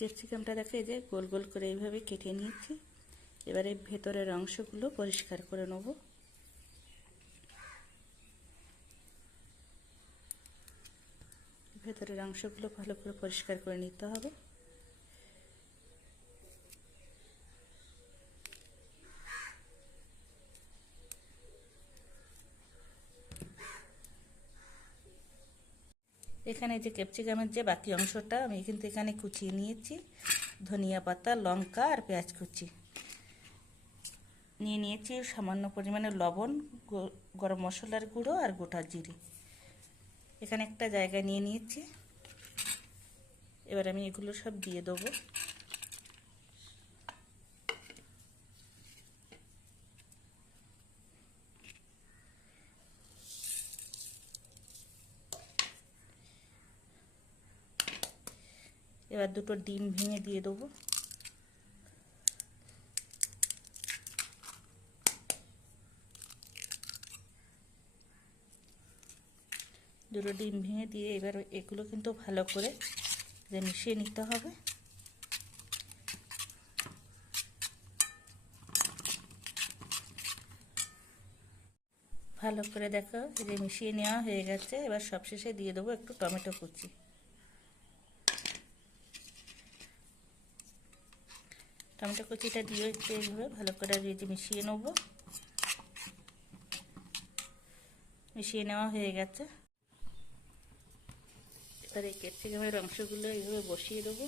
ক্যাপসিকামটা দেখো এই যে গোল গোল করে এইভাবে কেটে নিয়েছি। এবারে ভেতরের অংশগুলো পরিষ্কার করে নেব। ভেতরের অংশগুলো ভালো করে পরিষ্কার করে নিতে হবে। এখানে যে ক্যাপসিকামের যে বাকি অংশটা, আমি কিন্তু এখানে কুচিয়ে নিয়েছি। ধনিয়া পাতা, লঙ্কা আর পেঁয়াজ কুচি। নিয়ে নিয়েছি সামান্য পরিমাণে লবণ গরম মশলার গুঁড়ো আর গোটা জিরে। এখানে একটা জায়গা নিয়ে নিয়েছি। এবার আমি এগুলো সব দিয়ে দেবো। এবার দুটো ডিম ভেঙে দিয়ে দেবো। দুটো ডিম ভেঙে দিয়ে এবার এগুলো কিন্তু ভালো করে যে মিশিয়ে নিতে হবে। ভালো করে দেখো যে মিশিয়ে নেওয়া হয়ে গেছে। এবার সবশেষে দিয়ে দেবো একটু টমেটো কুচি। টমেটো কুচিটা দিয়ে একটু এইভাবে ভালো করে রেজে মিশিয়ে নেব। মিশিয়ে নেওয়া হয়ে গেছে। এবার এই কেটে অংশগুলো এইভাবে বসিয়ে দেবো।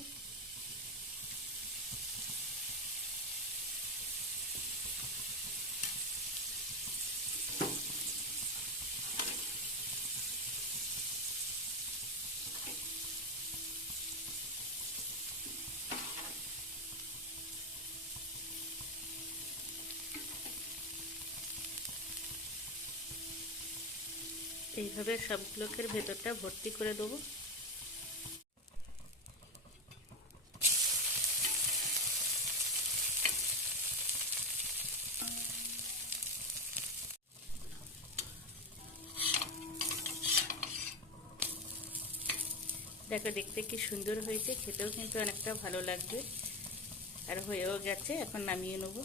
এইভাবে সবগুলোকে ভেতরটা ভর্তি করে দেবো। দেখো, দেখতে কি সুন্দর হয়েছে, খেতেও কিন্তু অনেকটা ভালো লাগবে। আর হয়েও গেছে, এখন নামিয়ে নেব।